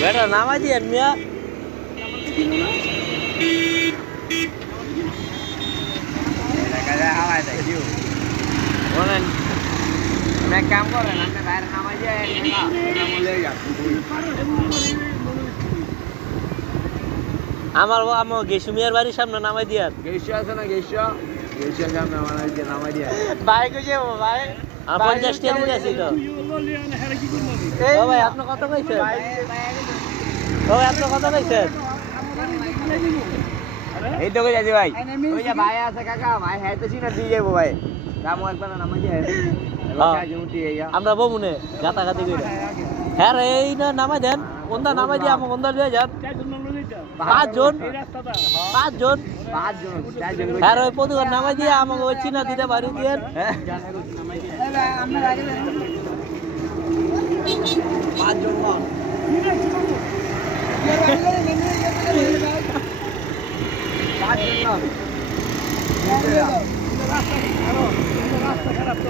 বেটা নামাই দিয়েন মিয়া বলেন এক কাম করেন আপনি বাইরে নামাই দিয়ে আমার গেসু মিয়ার বাড়ির সামনে নামাই দিয়ে গেসু আছে না গেসু সামনে নামাই দিয়ে ভাই কইছে ভাই 50 টাকা দিয়েছি তো ও ভাই আপনি কত কইছেন ও আপনি কত কইছেন এই তো কই যাচ্ছি ভাই ওই যে ভাই আছে কাকা ভাই হ্যাঁ তো চিনা দিয়ে যাবো ভাই কামো একবার নামাই দিয়ে আমরা বমুনে গাতাগাতি কইরা হ্যাঁ রে এই না নামাই দেন কোনটা নামাই দিয়ে আমো কোনটা দিয়ে যান 5 জন হ্যাঁ ওই পদুয়ার নামাই দিয়ে আমাকে ওই চিনা দিতে পারি দিয়ে আমরা আগে 5 জন रास्ता खराब तो